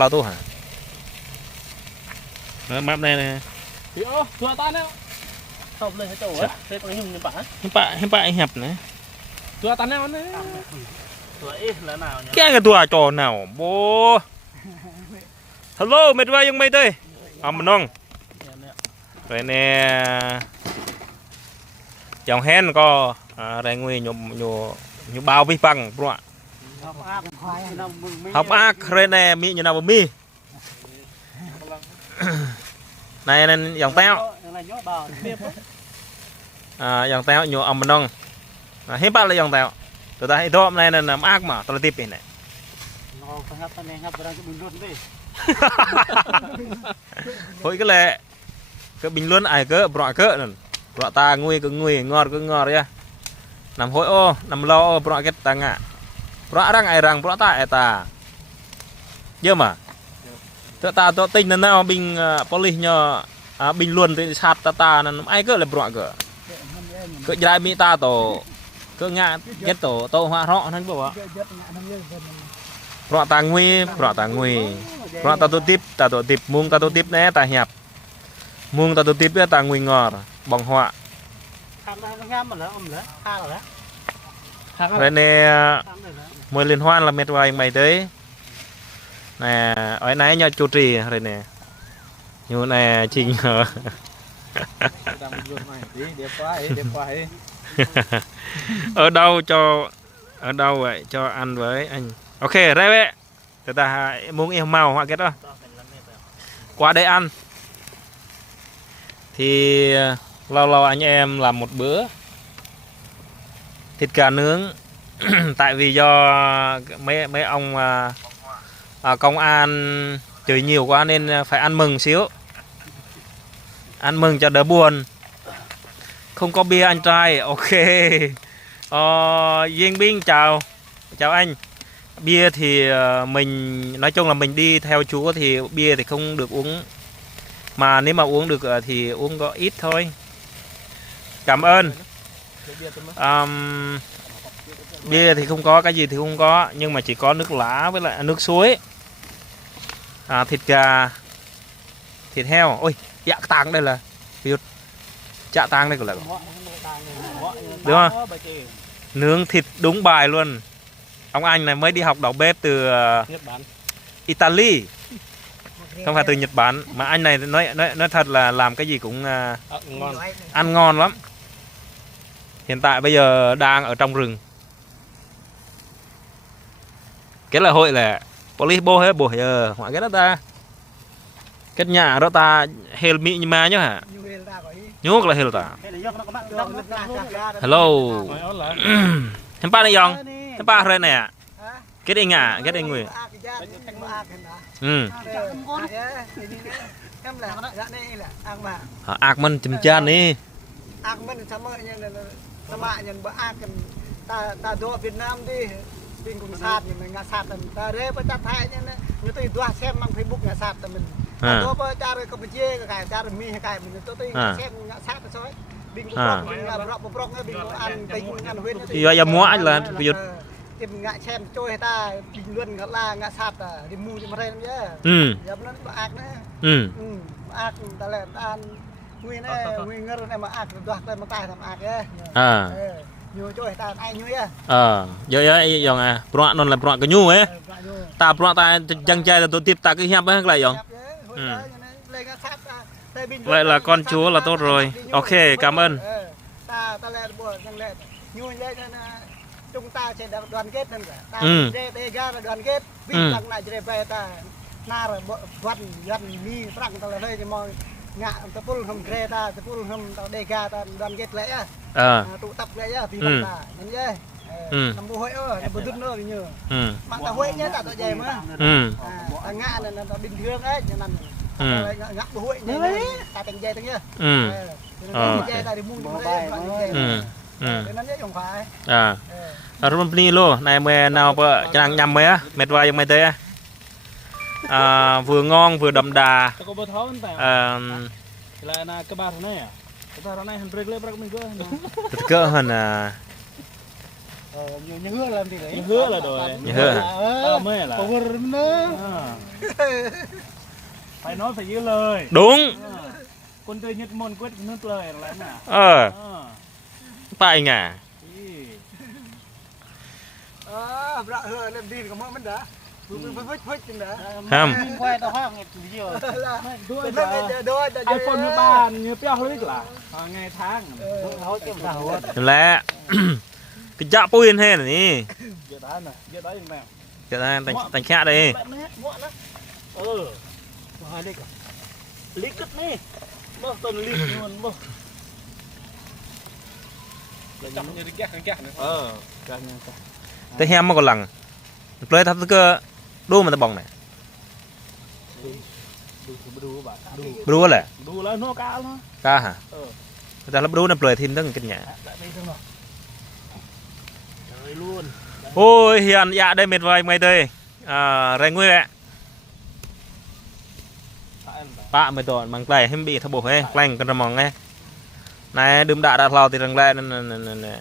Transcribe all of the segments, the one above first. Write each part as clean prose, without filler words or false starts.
lao tu hả nó map này nè thì ô tua tan đấy không lên cái chỗ ấy thế còn hình như hiệp bạ hẹp này tua tan đấy tua ít là nào nhá cái tua trò nào bố hello mệt vaiยังไม่tới mình nong rồi nè dòng hen có đây nguy nhổ bao vi bằng bro học ác rồi nè mi như nào mi này nên dòng teo dòng teo nhổ mình nong hết ba là dòng teo tụi ta hay hôm nay là làm ác mà tao tiếp này hồi cái lệ cái bình luận ai cỡ bọ ta nguy cứ nguy ngọt ra nằm hối ô nằm lo bọ cái ta ngạ bọ răng ai răng bọ ta ai ta dơ mà tụi ta tụi tinh nên nào bình police nhờ bình luận thì sát ta nên ai cỡ là bọ cỡ dài mi ta tổ cỡ ngạ kết tổ hoa rọ nên bộ bọ ta nguy bọ ta tổ tiếp muông ta tổ tiếp nè ta hiệp muông ta tổ tiếp ta nguy ngọt bằng họa đây nè mười liên hoan là mệt vài mày tới nè ở nãy nhau chủ trì rồi nè như này trình ở đâu vậy cho ăn với anh ok đây vậy người ta muốn yêu màu hoặc cái đó qua đây ăn thì lâu anh em làm một bữa thịt gà nướng tại vì do mấy ông công an chửi nhiều quá nên phải ăn mừng xíu ăn mừng cho đỡ buồn không có bia anh trai ok Duyên Binh chào anh bia thì mình nói chung là mình đi theo chú thì bia thì không được uống mà nếu mà uống được thì uống có ít thôi cảm ơn bia thì không có cái gì thì không có nhưng mà chỉ có nước lá với lại nước suối thịt gà thịt heo ôi dạ tang đây là dạ tang đây là đúng không nướng thịt đúng bài luôn ông anh này mới đi học đầu bếp từ Italy không phải từ Nhật Bản mà anh này nói thật là làm cái gì cũng ăn ngon lắm hiện tại bây giờ đang ở trong rừng cái là hội là police bo hết buổi giờ hỏi cái đó ta cái nhà đó ta hel mỹ nhưng mà nhá hả nhốt là hel ta hello em ba này dòng em ba rồi nè cái đây ngả cái đây người ác mình chìm chan đi ác mình chấm ơi nhưng mà nhận bữa ác ta đua Việt Nam đi bên cùng sát nhưng ngã sát ta đấy với ta thay như tôi đua xem mang Facebook ngã sát mình đua với cha rồi Campuchia cái cha rồi mi cái mình tôi xem ngã sát rồi bên cùng prong bên cùng ăn tính ăn huyết thì giờ mua anh là ví dụ tìm ngã xem trôi ta bình luận là ngã sát đi mua cho mà đây nhá giờ nó ác nữa ác ta là ta nguyên này nguyên ngơ này mà ác đoạt đây mà tài làm ác ấy nhiều chỗ ta ai nhui giờ dòng bọt non là bọt cái nhu ấy ta bọt ta chân chơi là tôi tiếp ta cái hiệp ấy lại dòng vậy là con chúa là tốt rồi ok cảm ơn ta là nhui vậy chúng ta sẽ đoàn kết hơn cả ta ra là đoàn kết vì rằng này sẽ về ta na rồi văn mi frank ta là đây thì mọi ngạ ta phun hầm kre ta phun hầm ta đề ca ta đoàn kết lễ tụ tập lễ vì bằng ta nên nhé làm bộ hội làm bộ nữa thì nhờ mà ta hội nhé ta dày mà ta ngạ là ta bình thường đấy cho nên ngạ bộ hội nhé ta thành dây thế nhá dây ta đi mua đây nên nó không phải rung pli luôn này mẹ nào vợ chẳng nhầm mấy á mệt vài mày tới vừa ngon vừa đậm đà cỡ hơn như hứa làm gì đấy như hứa là rồi như hứa hả? mê là power nữa phải nói phải giữ lời Đúng. con chơi nhất môn quyết nước lời là nè Tại ngà. bạc hứa làm gì có mọi vấn đề phết chừng đó Ham. quay tao hoang ngày chủ nhiều iPhone 13 như béo hết là ngày tháng hối cái sao hối Lẽ. Cái dạ bùi hên này. giờ đó nè giờ đó như nào Giờ ta tành khẽ đây. hai lít lít cất nè bơ tuần lít luôn bơ chậm như đi két nữa Tới hem mà còn lằng. Play thật cơ đu mà ta bong này. Đu là. đu là nó cao nó Ca hả? Ta lắp đu nó play thêmทั้งkinh nhẹ. trời luôn Ôi hiền dạ đây mệt vời mày đây. Rai nguy ạ. Bạn mày toàn bằng play hem bị thabo ấy, play con mong ấy. Này đừng đã lò thì răng lên nè.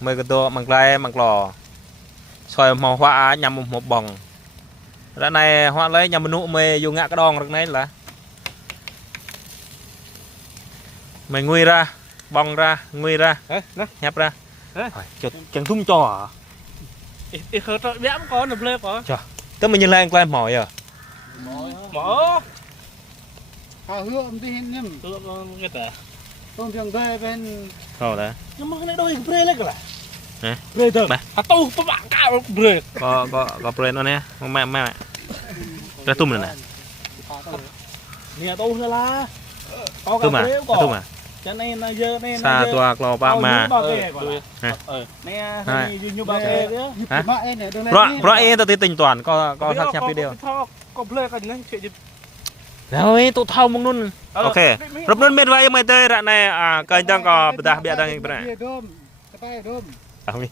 Mày cái to bằng play bằng lò. Xoài màu hoa nhằm một bòng. Đã này hoa lấy nhằm nụ mày dùng ngã cái đòn được này là. Mày nguy ra, bong ra, nguy ra, hẹp ra. Chẳng thung trò. ít hơn rồi bé có nộp lên có Tức mình nhìn lại anh mỏi à? bỏ hứa ông đi nhầm tôi nghe ta tôi thường về bên Ồ đấy. nhưng mà cái này đôi cái lên cái là Nè. Bre thôi. Tu các bạn cao bre. Có bre nó nè. Mẹ. Ra tum rồi nè. Nè tu nữa là. Tum à? Cho nên là giờ nên Sa tua clo ba mà. Nè như bao kê đó. Rõ em tao tính toàn có thắt chặt video. Có bre cái này chuyện gì. Rồi tụi thao mong nun. Ok. Rập nun mệt vậy mày tơi rạ này cái đang có beta bịa đang cái này. Ông